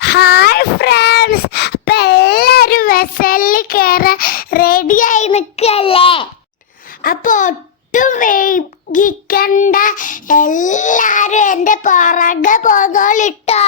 Hi friends, അപ്പൊ എല്ലാരും വെസലിൽ കയറാൻ റെഡിയായി നിൽക്കല്ലേ? അപ്പൊ ഒട്ടും വൈകിക്കണ്ട, എല്ലാരും എന്റെ പുറകെ പോന്നോളിട്ടോ.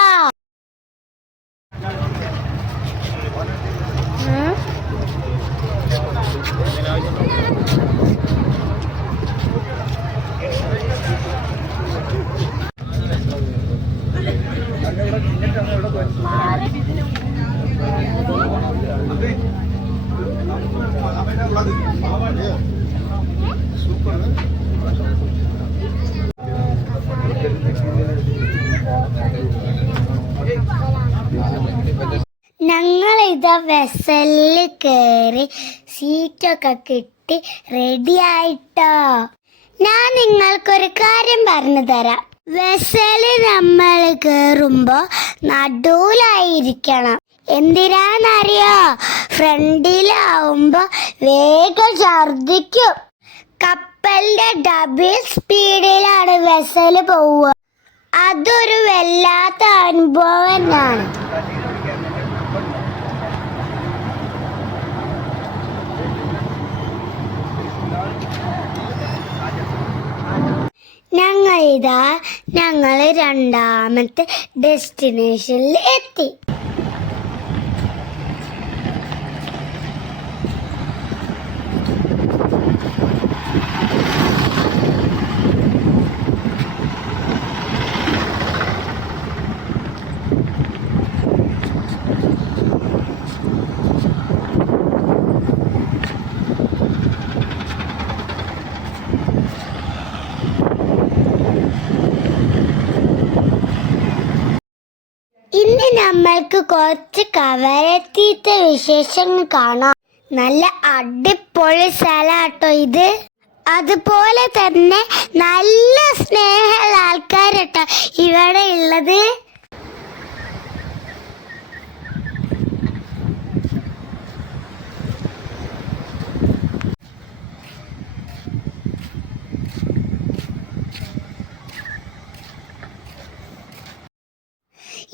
ഞങ്ങളിതാ വെസലിൽ കയറി സീറ്റൊക്കെ കിട്ടി റെഡി ആയിട്ടോ. ഞാൻ നിങ്ങൾക്കൊരു കാര്യം പറഞ്ഞു തരാം. വെസല് നമ്മൾ കയറുമ്പോ നടുവിലായിരിക്കണം. എന്തിനാന്നറിയോ? ഫ്രണ്ടിലാവുമ്പോ വേഗം ഛർദിക്കും. കപ്പലിന്റെ ഡബിൾ സ്പീഡിലാണ് വെസല് പോവുക. അതൊരു വല്ലാത്ത അനുഭവം തന്നെയാണ്. ഞങ്ങൾ രണ്ടാമത്തെ ഡെസ്റ്റിനേഷനിൽ എത്തി. ഇന്ന് നമ്മൾക്ക് കുറച്ച് കവരത്തീത്തെ വിശേഷങ്ങൾ കാണാം. നല്ല അടിപൊളി സ്ഥലാട്ടോ ഇത്. അതുപോലെ തന്നെ നല്ല സ്നേഹമുള്ള ആൾക്കാരട്ടോ ഇവിടെ ഉള്ളത്.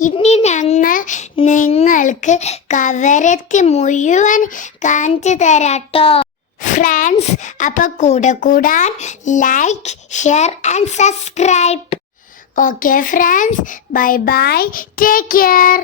ഇനി ഞങ്ങൾ നിങ്ങൾക്ക് കവരത്തി മുഴുവൻ കാണിച്ചു തരാട്ടോ ഫ്രണ്ട്സ്. അപ്പൊ കൂടെ കൂടാൻ like, share and subscribe. Okay friends, bye bye, take care.